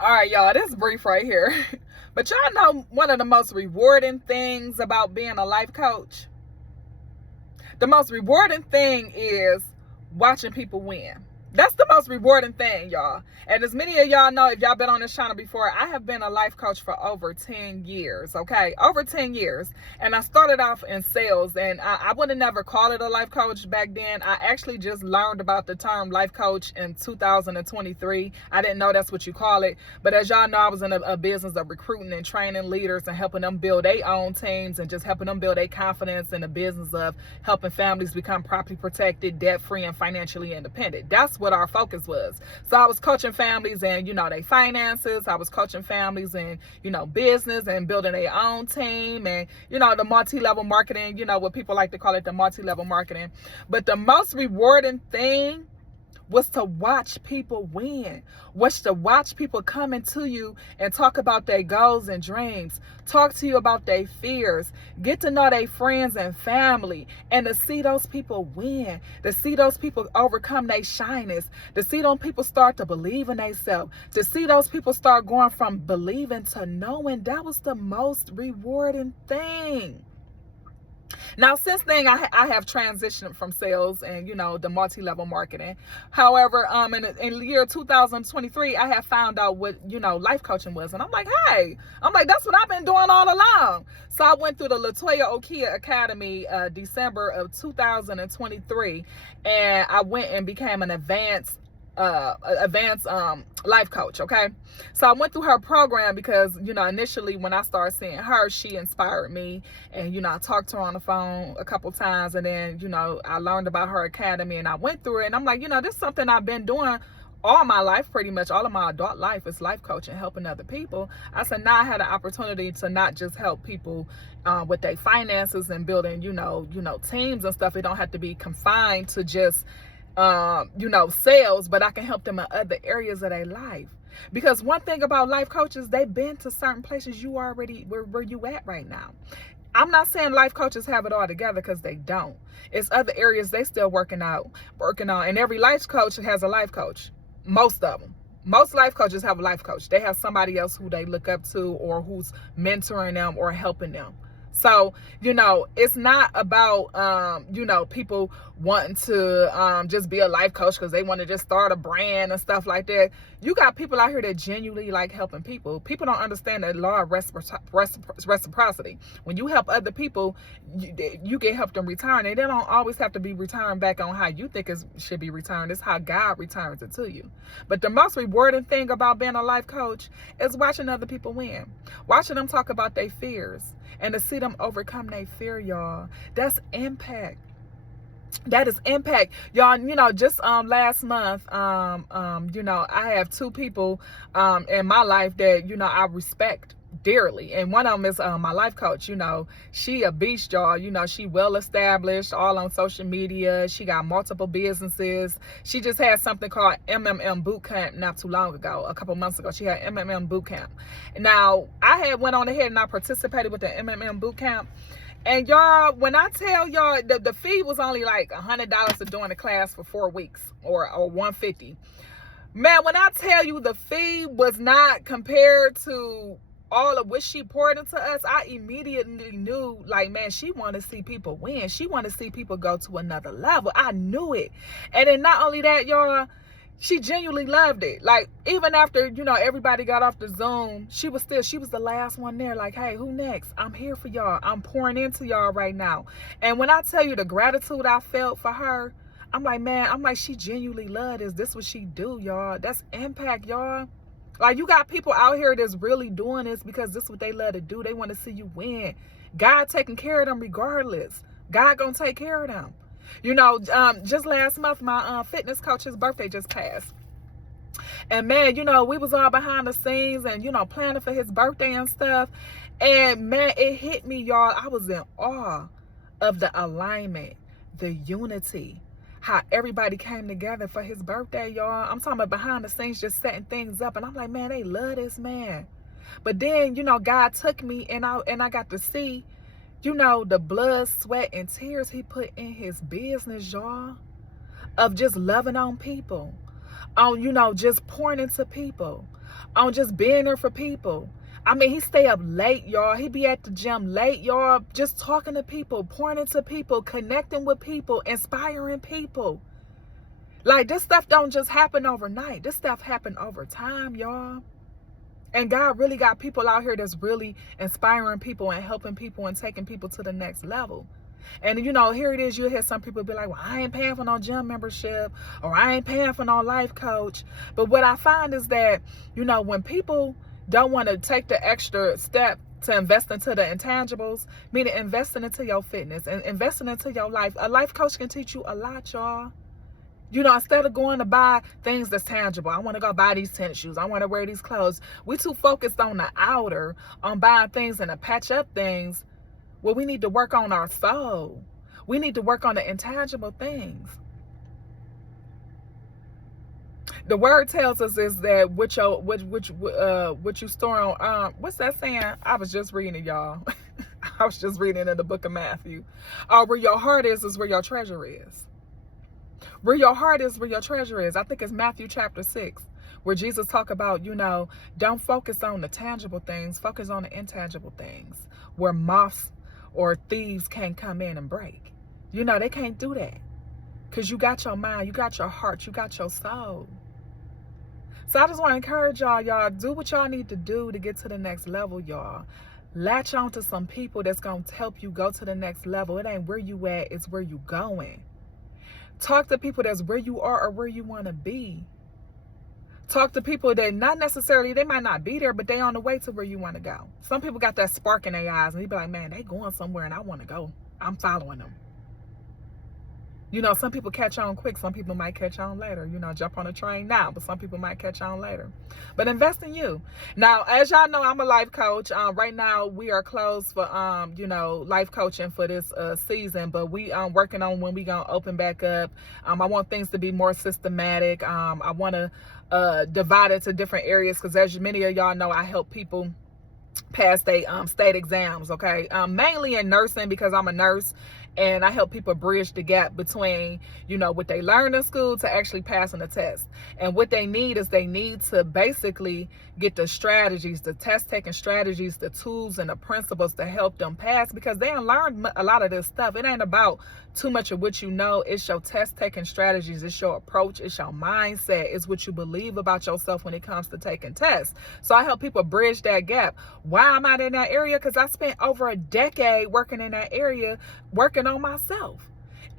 All right, y'all, this is brief right here. But y'all know one of the most rewarding things about being a life coach? The most rewarding thing is watching people win. That's the most rewarding thing, y'all. And as many of y'all know, if y'all been on this channel before, I have been a life coach for over 10 years, okay? Over 10 years. And I started off in sales, and I would have never called it a life coach back then. I actually just learned about the term life coach in 2023. I didn't know that's what you call it. But as y'all know, I was in a business of recruiting and training leaders and helping them build their own teams and just helping them build their confidence in the business of helping families become properly protected, debt-free, and financially independent. That's what our focus was. So I was coaching families and, their finances. I was coaching families and, business and building their own team and, the multi-level marketing, what people like to call it, the multi-level marketing. But the most rewarding thing was to watch people win, was to watch people come into you and talk about their goals and dreams, talk to you about their fears, get to know their friends and family, and to see those people win, to see those people overcome their shyness, to see those people start to believe in themselves, to see those people start going from believing to knowing. That was the most rewarding thing. Now, since then, I have transitioned from sales and, the multi-level marketing. However, in the year 2023, I have found out what, life coaching was. And I'm like, that's what I've been doing all along. So I went through the Latoya Okia Academy, December of 2023. And I went and became an advanced life coach. Okay, so I went through her program because initially when I started seeing her, she inspired me, and I talked to her on the phone a couple times, and then I learned about her academy and I went through it, and I'm like, this is something I've been doing all my life, pretty much all of my adult life is life coaching, helping other people. I said, now I had an opportunity to not just help people with their finances and building teams and stuff. It don't have to be confined to just sales, but I can help them in other areas of their life. Because one thing about life coaches, they've been to certain places you already where you at right now. I'm not saying life coaches have it all together, because they don't. It's other areas they still working on. And every life coach has a life coach. Most of them. Most life coaches have a life coach. They have somebody else who they look up to or who's mentoring them or helping them. So, it's not about, people wanting to just be a life coach because they want to just start a brand and stuff like that. You got people out here that genuinely like helping people. People don't understand the law of reciprocity. When you help other people, you get helped in return. And they don't always have to be returned back on how you think it should be returned. It's how God returns it to you. But the most rewarding thing about being a life coach is watching other people win. Watching them talk about their fears. And to see them overcome their fear, y'all, that's impact. That is impact, y'all. Just last month, I have two people in my life that I respect dearly, and one of them is my life coach. She a beast, y'all. She well established, all on social media. She got multiple businesses. She just had something called MMM boot camp not too long ago, a couple months ago. She had MMM boot camp. Now I had went on ahead and I participated with the MMM boot camp. And y'all, when I tell y'all the fee was only like $100 to doing the class for 4 weeks or $150. Man, when I tell you the fee was not compared to all of what she poured into us, I immediately knew, like, man, she want to see people win. She want to see people go to another level. I knew it. And then not only that, y'all, she genuinely loved it. Like, even after, everybody got off the Zoom, she was the last one there. Like, hey, who next? I'm here for y'all. I'm pouring into y'all right now. And when I tell you the gratitude I felt for her, I'm like, she genuinely loved this. This what she do, y'all. That's impact, y'all. Like, you got people out here that's really doing this because this is what they love to do. They want to see you win. God taking care of them regardless. God gonna take care of them. Just last month, my fitness coach's birthday just passed. And man, we was all behind the scenes and, planning for his birthday and stuff. And man, it hit me, y'all. I was in awe of the alignment, the unity, how everybody came together for his birthday, y'all. I'm talking about behind the scenes, just setting things up. And I'm like, man, they love this man. But then, God took me and I got to see, the blood, sweat, and tears he put in his business, y'all, of just loving on people, on, just pouring into people, on just being there for people. I mean, he stay up late, y'all. He be at the gym late, y'all, just talking to people, pointing to people, connecting with people, inspiring people. Like, this stuff don't just happen overnight. This stuff happen over time, y'all. And God really got people out here that's really inspiring people and helping people and taking people to the next level. And, you know, here it is. You'll hear some people be like, well, I ain't paying for no gym membership, or I ain't paying for no life coach. But what I find is that, you know, when people don't want to take the extra step to invest into the intangibles, meaning investing into your fitness and investing into your life, a life coach can teach you a lot, y'all. You know, instead of going to buy things that's tangible, I want to go buy these tennis shoes, I want to wear these clothes. We too focused on the outer, on buying things and to patch up things. Well, we need to work on our soul. We need to work on the intangible things. The word tells us is that what you store on, what's that saying? I was just reading it, y'all. I was just reading it in the book of Matthew. Where your heart is where your treasure is. Where your heart is, where your treasure is. I think it's Matthew chapter 6, where Jesus talk about, you know, don't focus on the tangible things, focus on the intangible things, where moths or thieves can't come in and break. You know, they can't do that, because you got your mind, you got your heart, you got your soul. So I just want to encourage y'all do what y'all need to do to get to the next level, y'all. Latch on to some people that's going to help you go to the next level. It ain't where you at, it's where you going. Talk to people that's where you are or where you want to be. Talk to people that not necessarily, they might not be there, but they on the way to where you want to go. Some people got that spark in their eyes and you be like, man, they going somewhere and I want to go. I'm following them. You know, some people catch on quick. Some people might catch on later. You know, jump on a train now, but some people might catch on later. But invest in you. Now, as y'all know, I'm a life coach. Right now, we are closed for, you know, life coaching for this season. But we working on when we going to open back up. I want things to be more systematic. I want to divide it to different areas because as many of y'all know, I help people pass their state exams, okay? Mainly in nursing because I'm a nurse. And I help people bridge the gap between, you know, what they learn in school to actually passing the test. And what they need is they need to basically get the strategies, the test-taking strategies, the tools and the principles to help them pass because they done learned a lot of this stuff. It ain't about too much of what you know. It's your test-taking strategies. It's your approach. It's your mindset. It's what you believe about yourself when it comes to taking tests. So I help people bridge that gap. Why am I in that area? Because I spent over a decade working in that area, working on myself.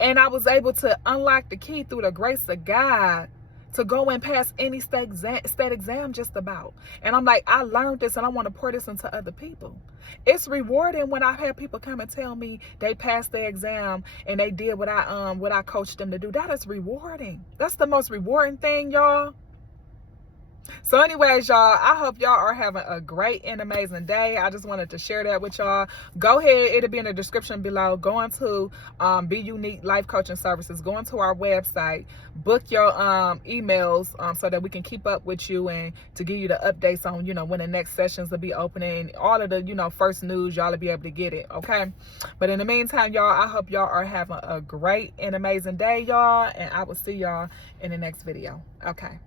And I was able to unlock the key through the grace of God to go and pass any state exam just about. And I'm like, I learned this and I want to pour this into other people. It's rewarding when I have people come and tell me they passed their exam and they did what I coached them to do. That is rewarding. That's the most rewarding thing, y'all. So anyways, y'all, I hope y'all are having a great and amazing day. I just wanted to share that with y'all. Go ahead. It'll be in the description below. Go into Be Unique Life Coaching Services. Go into our website. Book your emails so that we can keep up with you and to give you the updates on, you know, when the next sessions will be opening. All of the, you know, first news, y'all will be able to get it, okay? But in the meantime, y'all, I hope y'all are having a great and amazing day, y'all. And I will see y'all in the next video. Okay.